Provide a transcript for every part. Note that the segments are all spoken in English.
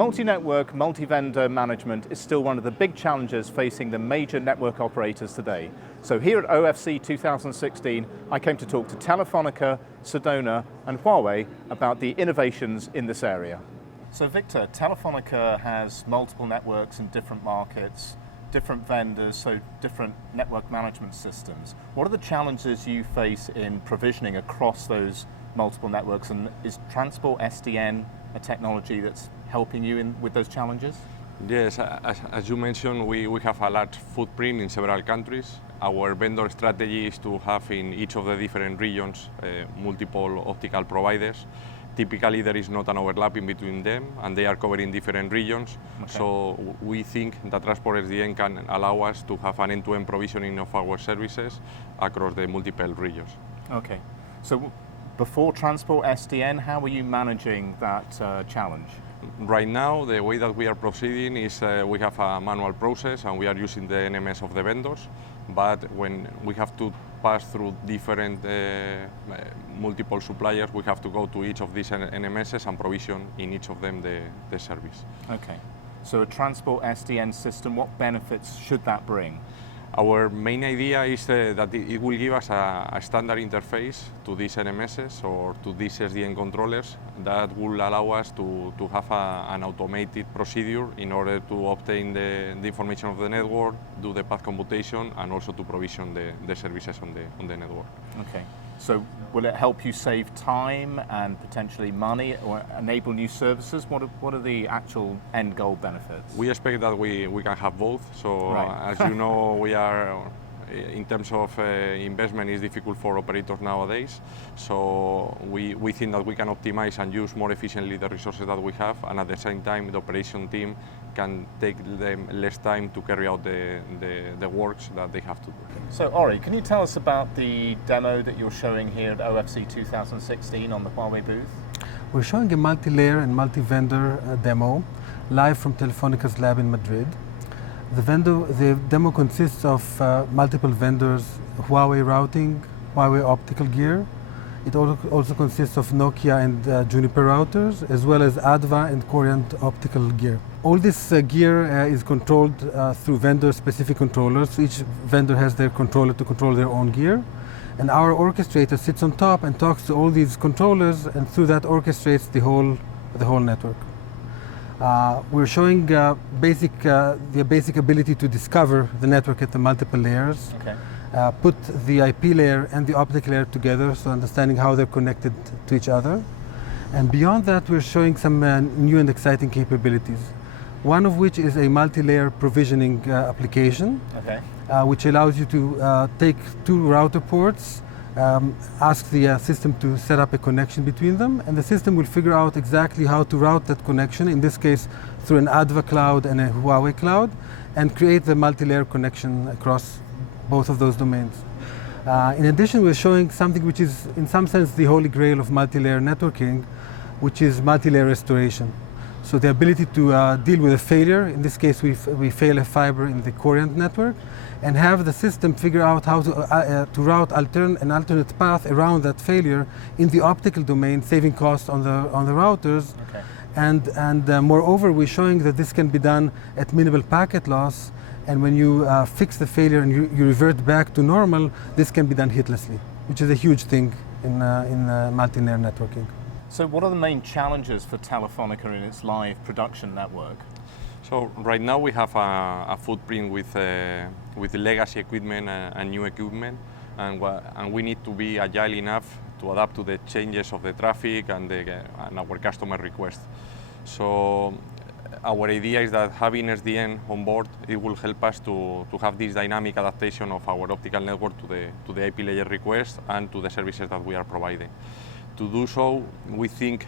Multi-network, multi-vendor management is still one of the big challenges facing the major network operators today. So here at OFC 2016, I came to talk to Telefonica, Sedona and Huawei about the innovations in this area. So Victor, Telefonica has multiple networks in different markets, different vendors, so different network management systems. What are the challenges you face in provisioning across those multiple networks, and is Transport SDN a technology that's helping you with those challenges? Yes, as you mentioned, we have a large footprint in several countries. Our vendor strategy is to have in each of the different regions multiple optical providers. Typically there is not an overlap in between them and they are covering different regions. Okay. So we think that Transport SDN can allow us to have an end-to-end provisioning of our services across the multiple regions. Okay, so before Transport SDN, how are you managing that challenge? Right now, the way that we are proceeding is we have a manual process and we are using the NMS of the vendors, but when we have to pass through different multiple suppliers, we have to go to each of these NMSs and provision in each of them the service. Okay, so a Transport SDN system, what benefits should that bring? Our main idea is that it will give us a standard interface to these NMSs or to these SDN controllers that will allow us to have an automated procedure in order to obtain the information of the network, do the path computation, and also to provision the services on the network. Okay. So will it help you save time and potentially money or enable new services? What are the actual end goal benefits? We expect that we can have both. So right. As you know, we are, in terms of investment, is difficult for operators nowadays. So we think that we can optimize and use more efficiently the resources that we have, and at the same time the operation team can take them less time to carry out the works that they have to do. So Ori, can you tell us about the demo that you're showing here at OFC 2016 on the Huawei booth? We're showing a multi-layer and multi-vendor demo live from Telefonica's lab in Madrid. The demo consists of multiple vendors, Huawei routing, Huawei optical gear. It also consists of Nokia and Juniper routers, as well as ADVA and Coriant optical gear. All this gear is controlled through vendor-specific controllers. So each vendor has their controller to control their own gear. And our orchestrator sits on top and talks to all these controllers, and through that orchestrates the whole network. We're showing the basic ability to discover the network at the multiple layers. Okay. Put the IP layer and the optical layer together, so understanding how they're connected to each other. And beyond that, we're showing some new and exciting capabilities. One of which is a multi-layer provisioning application, okay. Which allows you to take two router ports, ask the system to set up a connection between them, and the system will figure out exactly how to route that connection, in this case through an ADVA cloud and a Huawei cloud, and create the multi-layer connection across both of those domains. In addition, we're showing something which is in some sense the holy grail of multi-layer networking, which is multi-layer restoration. So the ability to deal with a failure, in this case we fail a fiber in the Coriant network, and have the system figure out how to route an alternate path around that failure in the optical domain, saving costs on the routers. Okay. And moreover, we're showing that this can be done at minimal packet loss, and when you fix the failure and you revert back to normal, this can be done hitlessly, which is a huge thing in multi-layer networking. So what are the main challenges for Telefonica in its live production network? So right now we have a footprint with legacy equipment and new equipment, and we need to be agile enough to adapt to the changes of the traffic and our customer requests. So our idea is that having SDN on board, it will help us to have this dynamic adaptation of our optical network to the IP layer requests and to the services that we are providing. To do so, we think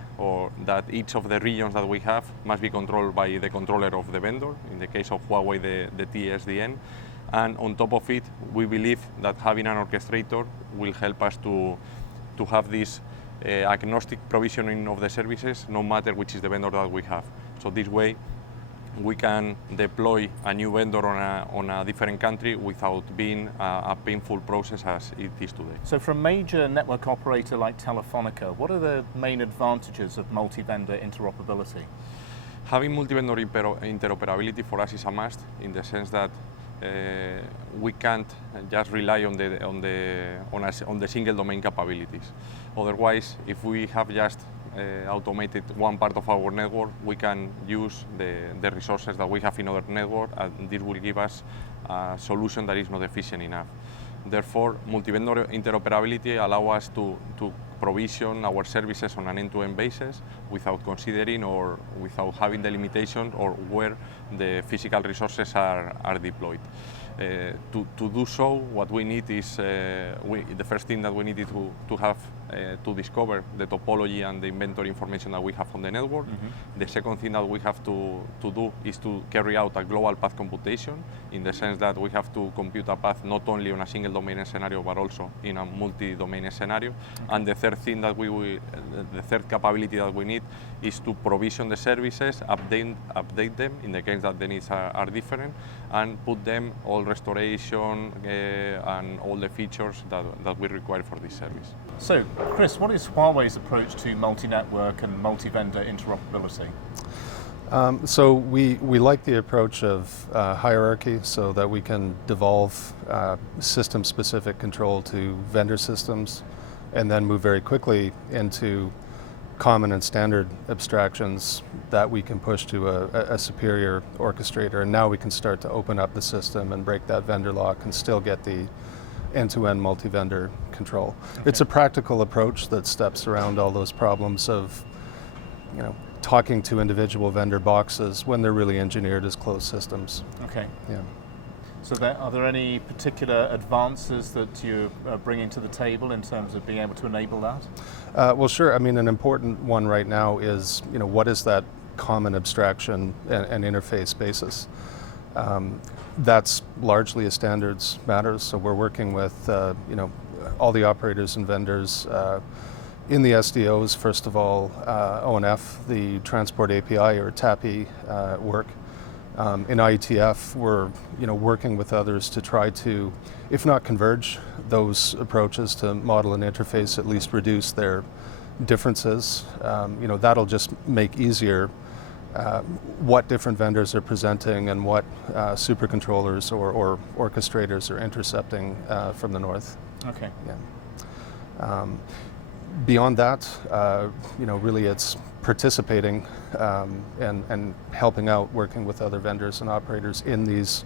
that each of the regions that we have must be controlled by the controller of the vendor, in the case of Huawei, the TSDN. And on top of it, we believe that having an orchestrator will help us to have this agnostic provisioning of the services, no matter which is the vendor that we have. So this way, we can deploy a new vendor on a different country without being a painful process as it is today. So for a major network operator like Telefonica, what are the main advantages of multi-vendor interoperability? Having multi-vendor interoperability for us is a must, in the sense that we can't just rely on the single domain capabilities. Otherwise, if we have just automated one part of our network, we can use the resources that we have in other network, and this will give us a solution that is not efficient enough. Therefore, multi-vendor interoperability allows us to provision our services on an end-to-end basis without considering or without having the limitation or where the physical resources are deployed. To do so, what we need is, the first thing that we need to have to discover the topology and the inventory information that we have on the network. Mm-hmm. The second thing that we have to do is to carry out a global path computation, in the sense that we have to compute a path not only on a single domain scenario but also in a multi-domain scenario. Okay. And the third thing that the third capability that we need is to provision the services, update them in the case that the needs are different, and put them all restoration and all the features that we require for this service. So, Chris, what is Huawei's approach to multi-network and multi-vendor interoperability? So we like the approach of hierarchy, so that we can devolve system-specific control to vendor systems, and then move very quickly into common and standard abstractions that we can push to a superior orchestrator. And now we can start to open up the system and break that vendor lock and still get the end-to-end multi-vendor control. Okay. It's a practical approach that steps around all those problems of, talking to individual vendor boxes when they're really engineered as closed systems. Okay. Yeah. So are there any particular advances that you're bringing to the table in terms of being able to enable that? Well, sure. I mean, an important one right now is, what is that common abstraction and interface basis? That's largely a standards matter, so we're working with all the operators and vendors in the SDOs, first of all, ONF, the Transport API or TAPI work. In IETF, we're working with others to try to, if not converge those approaches to model and interface, at least reduce their differences. That'll just make easier what different vendors are presenting and what supercontrollers or orchestrators are intercepting from the north. Okay. Yeah. Beyond that, really it's participating and helping out, working with other vendors and operators in these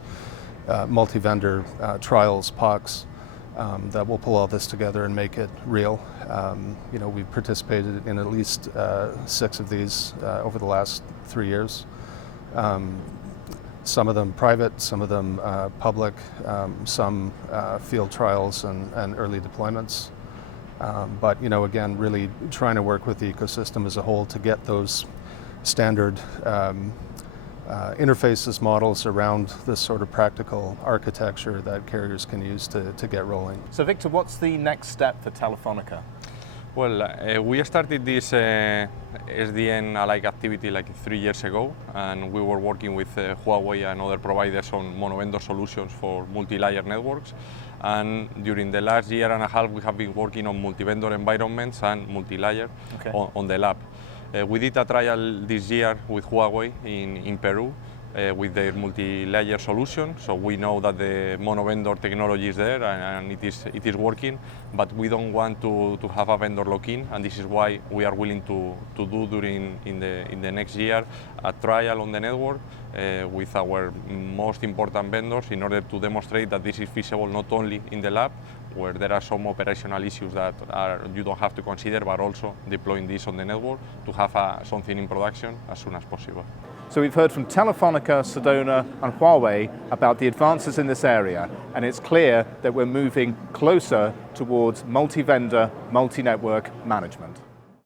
multi-vendor trials, POCs, that will pull all this together and make it real. We've participated in at least 6 of these over the last 3 years. Some of them private, some of them public, some field trials and early deployments. But again, really trying to work with the ecosystem as a whole to get those standard interfaces, models around this sort of practical architecture that carriers can use to get rolling. So Victor, what's the next step for Telefonica? Well, we started this SDN-alike activity like 3 years ago, and we were working with Huawei and other providers on monovendor solutions for multi-layer networks. And during the last year and a half, we have been working on multi-vendor environments and multi-layer. Okay. on the lab. We did a trial this year with Huawei in Peru with their multi-layer solution. So we know that the monovendor technology is there and it is working, but we don't want to have a vendor lock-in, and this is why we are willing to do in the next year a trial on the network with our most important vendors in order to demonstrate that this is feasible not only in the lab, where there are some operational issues that you don't have to consider, but also deploying this on the network to have something in production as soon as possible. So we've heard from Telefonica, Sedona and Huawei about the advances in this area, and it's clear that we're moving closer towards multi-vendor, multi-network management.